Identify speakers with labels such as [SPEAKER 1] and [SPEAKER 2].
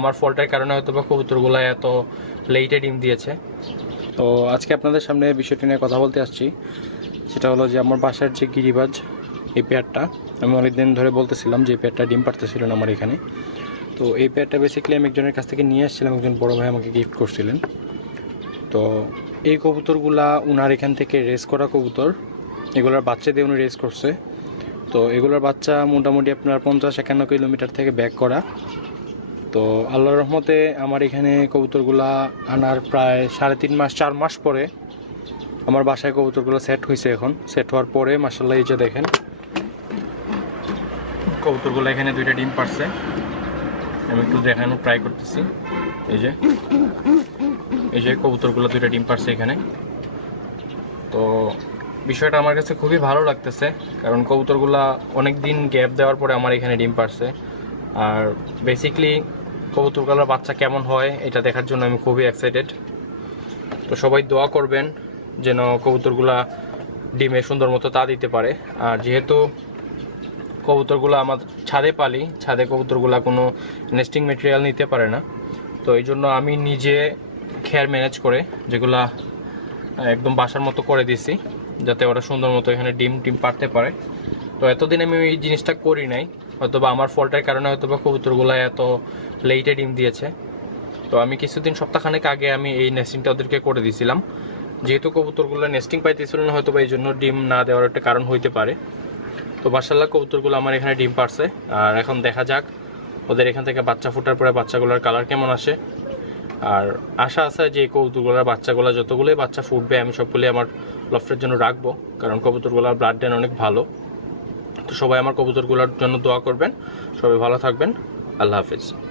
[SPEAKER 1] আমার ফল্টের কারণে হয়তো বা কবুতরগুলো এত লেটে ডিম দিয়েছে। তো আজকে আপনাদের সামনে বিষয়টি নিয়ে কথা বলতে আসছি। সেটা হলো যে আমার বাসার যে গিরিবাজ, এই পেয়ারটা, আমি অনেকদিন ধরে বলতেছিলাম যে এই পেয়ারটা ডিম পারতেছিল না আমার এখানে। তো এই পেয়ারটা বেসিক্যালি আমি একজনের কাছ থেকে নিয়ে আসছিলাম, একজন বড় ভাই আমাকে গিফট করছিলেন। তো এই কবুতরগুলা উনার এখান থেকে রেস করা কবুতর, এগুলোর বাচ্চা দিয়ে উনি রেস করছে। তো এগুলোর বাচ্চা মোটামুটি আপনার পঞ্চাশ একান্ন কিলোমিটার থেকে ব্যাক করা। তো আল্লাহর রহমতে আমার এখানে কবুতরগুলা আনার প্রায় সাড়ে তিন মাস, চার মাস পরে আমার বাসায় কবুতরগুলো সেট হয়েছে এখন। সেট হওয়ার পরে মাসাল্লাহ এই যে দেখেন। কবুতরগুলো এখানে দুইটা ডিম পারছে। আমি একটু দেখানো ট্রাই করতেছি। এই যে। এই যে কবুতরগুলো দুইটা ডিম পারছে এখানে। তো বিষয়টা আমার কাছে খুবই ভালো লাগতেছে, কারণ কবুতরগুলা অনেক দিন গ্যাপ দেওয়ার পরে আমার এখানে ডিম পারছে। আর বেসিকলি কবুতরগুলোর বাচ্চা কেমন হয়, এটা দেখার জন্য আমি খুবই এক্সাইটেড তো সবাই দোয়া করবেন যেন কবুতরগুলা ডিমে সুন্দর মতো তা দিতে পারে। আর যেহেতু কবুতরগুলো আমার ছাদে পালি, ছাদে কবুতরগুলো কোনো নেস্টিং মেটেরিয়াল নিতে পারে না। তো এই জন্য আমি নিজে খেয়ার ম্যানেজ করে যেগুলা একদম বাসার মতো করে দিছি, যাতে ওরা সুন্দর মতো এখানে ডিম টিম পারতে পারে। তো এতদিন আমি এই জিনিসটা করি নাই। হয়তো বা আমার ফল্টের কারণে হয়তো বা কবুতরগুলো এত লেটে ডিম দিয়েছে। তো আমি কিছুদিন, সপ্তাহখানেক আগে আমি এই নেস্টিংটা ওদেরকে করে দিয়েছিলাম যেহেতু কবুতরগুলো নেস্টিং পাইতেছিল না হয়তো বা এই জন্য ডিম না দেওয়ার একটা কারণ হইতে পারে। তো মার্শাল্লাহ কবুতরগুলো আমার এখানে ডিম পারছে আর এখন দেখা যাক ওদের এখান থেকে বাচ্চা ফোটার পরে বাচ্চাগুলোর কালার কেমন আসে। আর আশা আছে যে কবুতরগুলোর বাচ্চাগুলো যতগুলোই বাচ্চা ফুটবে, আমি সবগুলোই আমার লফটের জন্য রাখব। কারণ কবুতরগুলোর ব্লাড ডেন অনেক ভালো। সবাই আমার কবুতরগুলোর জন্য দোয়া করবেন। সবাই ভালো থাকবেন। আল্লাহ হাফিজ।